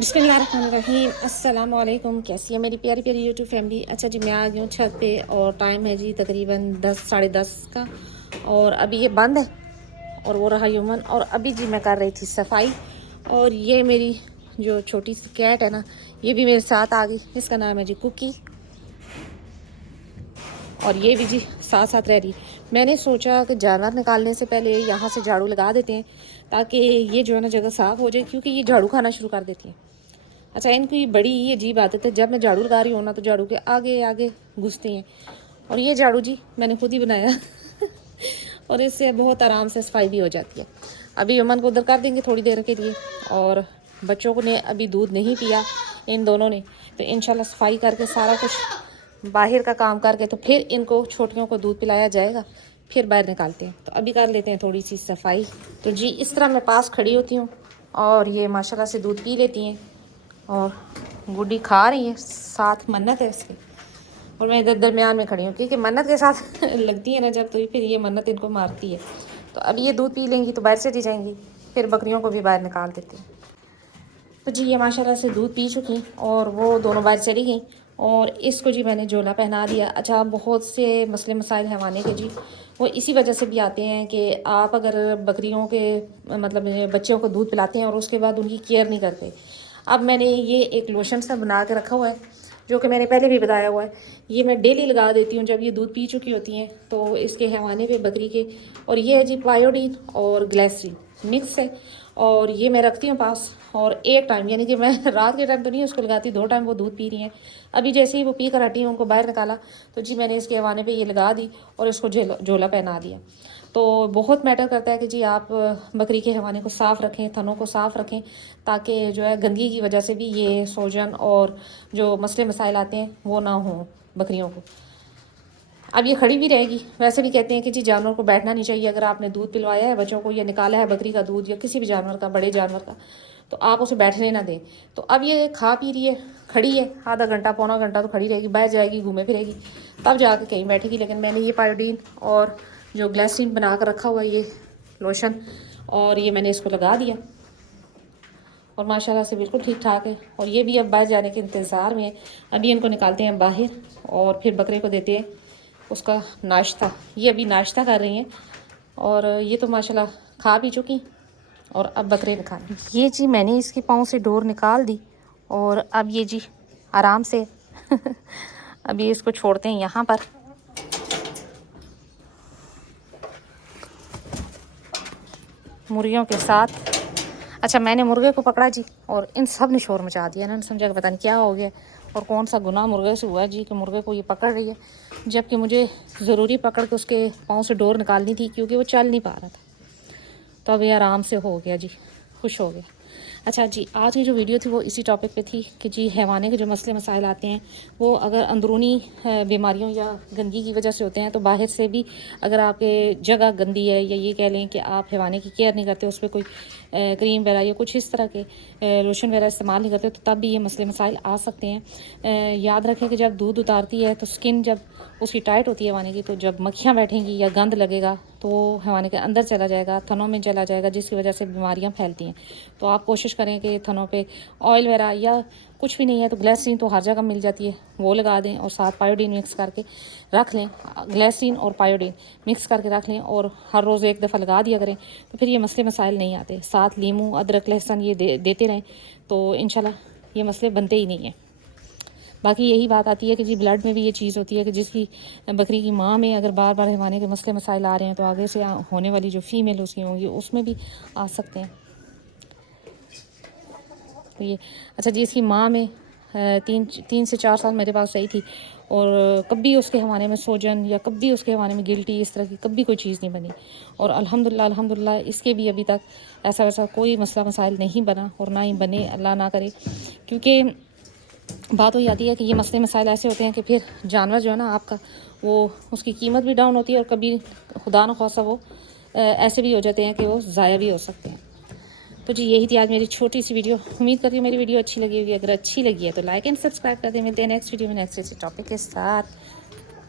बिस्मिल्लाहिर्रहमानिर्रहीम। अस्सलाम वालेकुम। कैसी है मेरी प्यारी प्यारी यूट्यूब फैमिली। अच्छा जी, मैं आ गई हूँ छत पे और टाइम है जी तकरीबन 10 साढ़े 10 का। और अभी ये बंद है और वो रहा यमन। और अभी जी मैं कर रही थी सफाई। और ये मेरी जो छोटी सी कैट है ना, ये भी मेरे साथ आ गई। इसका नाम है जी कुकी। और ये भी जी साथ साथ रह रही। मैंने सोचा कि जानवर निकालने से पहले यहाँ से झाड़ू लगा देते हैं ताकि ये जो है ना जगह साफ़ हो जाए, क्योंकि ये झाड़ू खाना शुरू कर देती हैं। अच्छा, इनकी बड़ी ही अजीब आदत है, जब मैं झाड़ू लगा रही हूँ ना तो झाड़ू के आगे आगे घुसती हैं। और ये झाड़ू जी मैंने खुद ही बनाया और इससे बहुत आराम से सफाई भी हो जाती है। अभी यमन को उधर कर देंगे थोड़ी देर के लिए। और बच्चों को ने अभी दूध नहीं पिया इन दोनों ने, तो इंशाल्लाह सफाई करके सारा कुछ बाहर का काम करके तो फिर इनको छोटियों को दूध पिलाया जाएगा, फिर बाहर निकालते हैं। तो अभी कर लेते हैं थोड़ी सी सफाई। तो जी इस तरह मैं पास खड़ी होती हूँ और ये माशाल्लाह से दूध पी लेती हैं। और गुड्डी खा रही है, साथ मन्नत है इसकी। और मैं इधर दरमियान में खड़ी हूँ क्योंकि मन्नत के साथ लगती है ना जब, तो फिर ये मन्नत इनको मारती है। तो अब ये दूध पी लेंगी तो बाहर चली जाएंगी, फिर बकरियों को भी बाहर निकाल देती हैं। तो जी ये माशाल्लाह से दूध पी चुकी और वो दोनों बाहर चली गई। और इसको जी मैंने झोला पहना दिया। अच्छा, बहुत से मसले मसाइल हैवाने के जी वो इसी वजह से भी आते हैं कि आप अगर बकरियों के मतलब बच्चों को दूध पिलाते हैं और उसके बाद उनकी केयर नहीं करते। अब मैंने ये एक लोशन सा बना के रखा हुआ है, जो कि मैंने पहले भी बताया हुआ है। ये मैं डेली लगा देती हूँ जब ये दूध पी चुकी होती हैं तो इसके हैवाने पे बकरी के। और ये है जी पायोडीन और ग्लिसरीन मिक्स है। और ये मैं रखती हूँ पास। और एक टाइम यानी कि मैं रात के टाइम तो नहीं उसको लगाती, 2 टाइम वो दूध पी रही हैं। अभी जैसे ही वो पी कर हटी हैं उनको बाहर निकाला तो जी मैंने इसके हवाने पे ये लगा दी और इसको झोला पहना दिया। तो बहुत मैटर करता है कि जी आप बकरी के हवाने को साफ़ रखें, थनों को साफ़ रखें, ताकि जो है गंदगी की वजह से भी ये सोजन और जो मसले मसाइल आते हैं वो ना हों बकरियों को। अब ये खड़ी भी रहेगी। वैसे भी कहते हैं कि जी जानवर को बैठना नहीं चाहिए। अगर आपने दूध पिलवाया है बच्चों को या निकाला है बकरी का दूध या किसी भी जानवर का, बड़े जानवर का, तो आप उसे बैठने ना दें। तो अब ये खा पी रही है, खड़ी है, आधा घंटा पौना घंटा तो खड़ी रहेगी, बाहर जाएगी, घूमे फिरेगी, तब जाके कहीं बैठेगी। लेकिन मैंने ये पायोडीन और जो ग्लिसरीन बना कर रखा हुआ है ये लोशन, और ये मैंने इसको लगा दिया और माशाल्लाह से बिल्कुल ठीक ठाक है। और ये भी अब बाहर जाने के इंतज़ार में है। अभी इनको निकालते हैं बाहर और फिर बकरे को देते हैं उसका नाश्ता। ये अभी नाश्ता कर रही हैं और ये तो माशाल्लाह खा भी चुकी। और अब बकरे निकाल, ये जी मैंने इसके पाँव से डोर निकाल दी और अब ये जी आराम से अभी इसको छोड़ते हैं यहाँ पर। मुर्गियों के साथ। अच्छा, मैंने मुर्गे को पकड़ा जी और इन सब ने शोर मचा दिया। इन्होंने समझा कि पता नहीं क्या हो गया और कौन सा गुनाह मुर्गे से हुआ जी कि मुर्गे को ये पकड़ रही है, जबकि मुझे ज़रूरी पकड़ के उसके पाँव से डोर निकालनी थी क्योंकि वो चल नहीं पा रहा था। तो अब ये आराम से हो गया जी, खुश हो गया। अच्छा जी, आज की जो वीडियो थी वो इसी टॉपिक पे थी कि जी हैवाने के जो मसले मसाइल आते हैं वो अगर अंदरूनी बीमारियों या गंदगी की वजह से होते हैं, तो बाहर से भी अगर आपके जगह गंदी है या ये कह लें कि आप हैवाने की केयर नहीं करते, उस पर कोई क्रीम वगैरह या कुछ इस तरह के लोशन वगैरह इस्तेमाल नहीं करते, तो तब भी ये मसले मसाइल आ सकते हैं। याद रखें कि जब दूध उतारती है तो स्किन जब उसकी टाइट होती है हैवाने की, तो जब मक्खियाँ बैठेंगी या गंद लगेगा तो वो हैवाने के अंदर चला जाएगा, थनों में चला जाएगा, जिसकी वजह से बीमारियां फैलती हैं। तो आप कोशिश करें कि थनों पे ऑयल वगैरह या कुछ भी नहीं है तो ग्लिसरीन तो हर जगह मिल जाती है, वो लगा दें और साथ पायोडीन मिक्स करके रख लें। ग्लिसरीन और पायोडीन मिक्स करके रख लें और हर रोज़ एक दफ़ा लगा दिया करें, तो फिर ये मसले मसाइल नहीं आते। साथ लीमू, अदरक, लहसुन ये देते रहें तो इंशाल्लाह ये मसले बनते ही नहीं हैं। बाकी यही बात आती है कि जी ब्लड में भी ये चीज़ होती है कि जिसकी बकरी की माँ में अगर बार बार हैवाने के मसले मसाइल आ रहे हैं तो आगे से होने वाली जो फीमेल उसकी होंगी उसमें भी आ सकते हैं। तो ये अच्छा जी, इसकी माँ में 3 से 4 साल मेरे पास सही थी और कभी उसके हवाने में सोजन या कभी उसके हवाने में गिल्टी इस तरह की कभी कोई चीज़ नहीं बनी। और अल्हम्दुलिल्लाह इसके भी अभी तक ऐसा वैसा कोई मसला मसाइल नहीं बना और ना ही बने, अल्लाह ना करे। क्योंकि बात हो जाती है कि ये मसले मसाइल ऐसे होते हैं कि फिर जानवर जो है ना आपका, वो उसकी कीमत भी डाउन होती है और कभी खुदा न खासा वो ऐसे भी हो जाते हैं कि वो ज़ाया भी हो सकते हैं। तो जी यही थी आज मेरी छोटी सी वीडियो। उम्मीद करती हूँ मेरी वीडियो अच्छी लगी होगी। अगर अच्छी लगी है तो लाइक एंड सब्सक्राइब कर दें। मिलते हैं नेक्स्ट वीडियो में नेक्स्ट टॉपिक के साथ।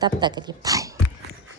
तब तक के लिए बाय।